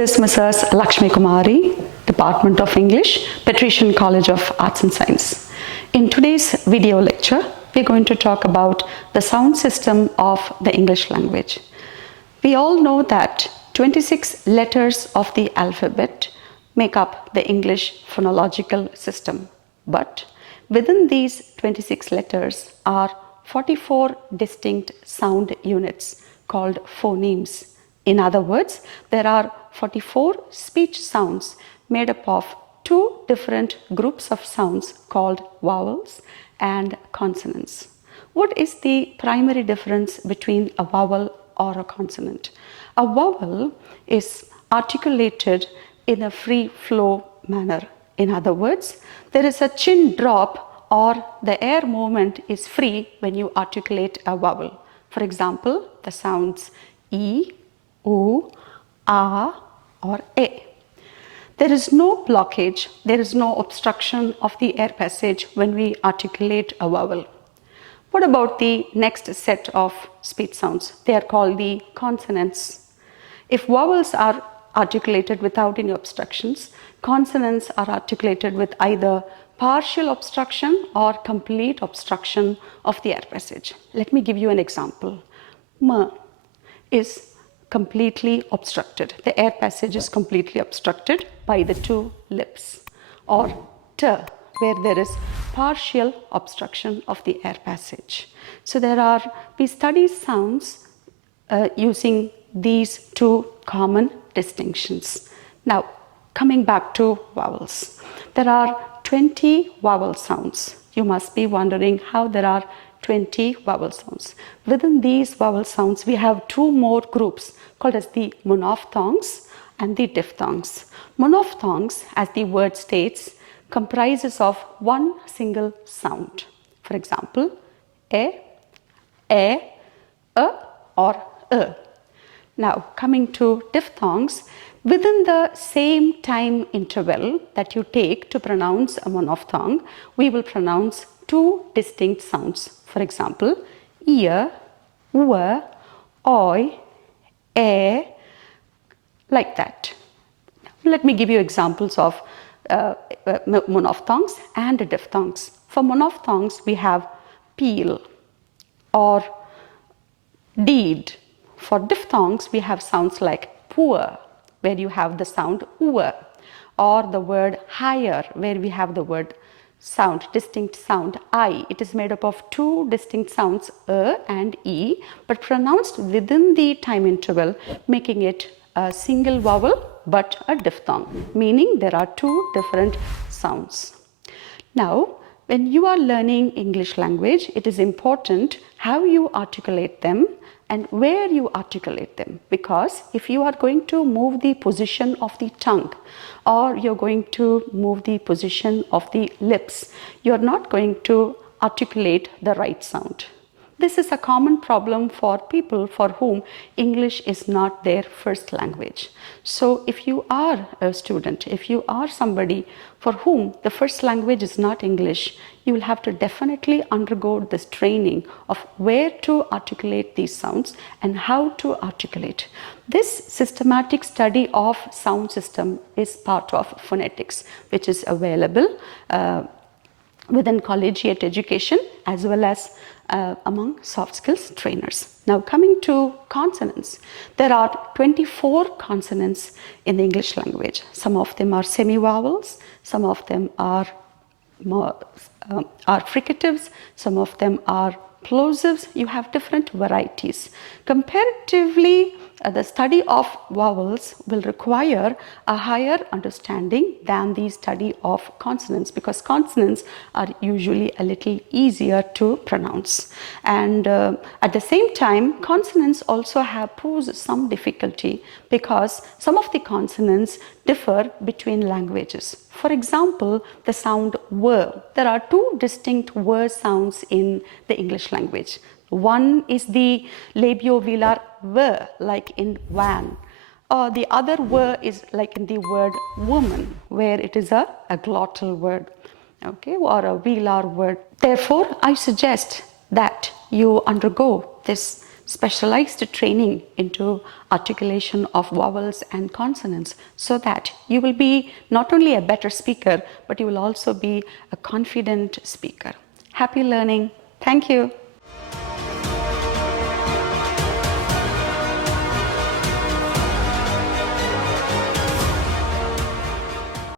is Mrs. Lakshmi Kumari, Department of English, Patrician College of Arts and Science. In today's video lecture, we're going to talk about the sound system of the English language. We all know that 26 letters of the alphabet make up the English phonological system. But within these 26 letters are 44 distinct sound units called phonemes. In other words, there are 44 speech sounds made up of two different groups of sounds called vowels and consonants. What is the primary difference between a vowel or a consonant? A vowel is articulated in a free flow manner. In other words, there is a chin drop or the air movement is free when you articulate a vowel. For example, the sounds E, U, A or A. There is no blockage, there is no obstruction of the air passage when we articulate a vowel. What about the next set of speech sounds? They are called the consonants. If vowels are articulated without any obstructions, consonants are articulated with either partial obstruction or complete obstruction of the air passage. Let me give you an example. M is completely obstructed. The air passage is completely obstructed by the two lips. Or T, where there is partial obstruction of the air passage. So we study sounds using these two common distinctions. Now, coming back to vowels. There are 20 vowel sounds. You must be wondering how there are 20 vowel sounds. Within these vowel sounds, we have two more groups called as the monophthongs and the diphthongs. Monophthongs, as the word states, comprises of one single sound. For example, a, or a. Now, coming to diphthongs, within the same time interval that you take to pronounce a monophthong, we will pronounce two distinct sounds. For example, ear, ua, oi, a, like that. Let me give you examples of monophthongs and diphthongs. For monophthongs, we have peel or deed. For diphthongs, we have sounds like poor, where you have the sound ua, or the word higher, where we have the word sound, distinct sound I. It is made up of two distinct sounds and E, but pronounced within the time interval, making it a single vowel but a diphthong, meaning there are two different sounds. Now, when you are learning English language, it is important how you articulate them and where you articulate them, because if you are going to move the position of the tongue or you're going to move the position of the lips, you're not going to articulate the right sound. This is a common problem for people for whom English is not their first language. So if you are a student, if you are somebody for whom the first language is not English, you will have to definitely undergo this training of where to articulate these sounds and how to articulate. This systematic study of sound system is part of phonetics, which is available within collegiate education as well as among soft skills trainers. Now, coming to consonants, there are 24 consonants in the English language. Some of them are semi-vowels, some of them are fricatives, some of them are plosives. You have different varieties. Comparatively, the study of vowels will require a higher understanding than the study of consonants, because consonants are usually a little easier to pronounce. And at the same time, consonants also pose some difficulty because some of the consonants differ between languages. For example, the sound w. There are two distinct w sounds in the English language. One is the labiovelar v, like in van. The other v is like in the word woman, where it is a glottal word, okay, or a velar word. Therefore, I suggest that you undergo this specialized training into articulation of vowels and consonants so that you will be not only a better speaker, but you will also be a confident speaker. Happy learning. Thank you.